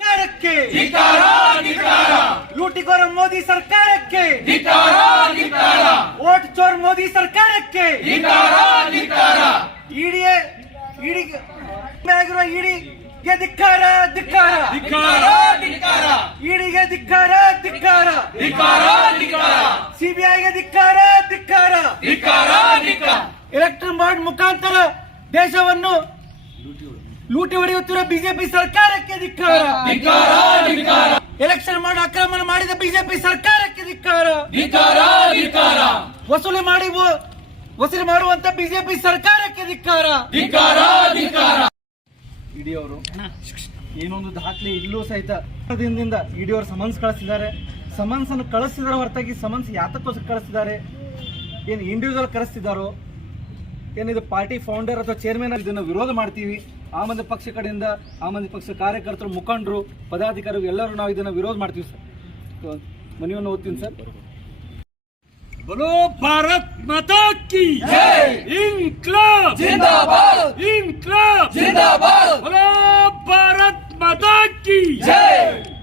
ಸರ್ಕಾರಕ್ಕೆ ಲೂಟಿಕೋರ ಮೋದಿ ಸರ್ಕಾರಕ್ಕೆ ಓಟ್ ಚೋರ್ ಮೋದಿ ಸರ್ಕಾರಕ್ಕೆ ಇಡಿ ಇಡಿ ಆಗಿರುವ ಇಡಿ ಧಿಕ್ಕಾರ ಧಿಕ್ಕಾರ. ಇಡಿಗೆ ಧಿಕ್ಕಾರ ಧಿಕ್ಕಾರ. ಸಿಬಿಐಗೆ ಧಿಕ್ಕಾರ ಧಿಕ್ಕಾರ. ಎಲೆಕ್ಟ್ರಲ್ ಬಾಂಡ್ ಮುಖಾಂತರ ದೇಶವನ್ನು ಲೂಟಿ ಹೊಡೆಯುತ್ತಿರುವ ಬಿಜೆಪಿ ಸರ್ಕಾರಕ್ಕೆ ಧಿಕ್ಕಾರ. ಎಲೆಕ್ಷನ್ ಮಾಡಿ ಆಕ್ರಮಣ ಮಾಡಿದ ಬಿಜೆಪಿ ಸರ್ಕಾರಕ್ಕೆ ಧಿಕ್ಕಾರ. ವಸೂಲಿ ಮಾಡಿ ವಸೂಲಿ ಮಾಡುವಂತ ಬಿಜೆಪಿ ಸರ್ಕಾರಕ್ಕೆ ಧಿಕ್ಕಾರ. ಇಡಿಯವರು. ಏನೊಂದು ದಾಖಲೆ ಇಲ್ಲೂ ಸಹಿತ ದಿನದಿಂದ ಇಡಿ ಅವರು ಸಮನ್ಸ್ ಕಳಿಸಿದ್ದಾರೆ ಸಮನ್ಸನ್ನು ಕಳಿಸ್ತಿದ್ದಾರೆ ಹೊರತಾಗಿ ಸಮನ್ಸ್ ಯಾತಕ್ಕೋಸ್ಕರ ಕಳಿಸ್ತಿದ್ದಾರೆ? ಏನು ಇಂಡಿವಿಜುವಲ್ ಕರೆಸ್ತಿದ್ದಾರೋ? ಏನಿದು ಪಾರ್ಟಿ ಫೌಂಡರ್ ಅಥವಾ ಚೇರ್ಮನ್ ಇದನ್ನು ವಿರೋಧ ಮಾಡ್ತೀವಿ? ಆಮದ ಪಕ್ಷ ಕಡೆಯಿಂದ ಆಮಂದಿ ಪಕ್ಷ ಕಾರ್ಯಕರ್ತರು ಮುಖಂಡರು ಪದಾಧಿಕಾರಿಗಳು ಎಲ್ಲರೂ ನಾವು ಇದನ್ನು ವಿರೋಧ ಮಾಡ್ತೀವಿ ಸರ್. ಮನೆಯನ್ನು ಓದ್ತೀನಿ ಸರ್. ಬಲೋ ಭಾರತ್ ಮಾತಾ Madaki!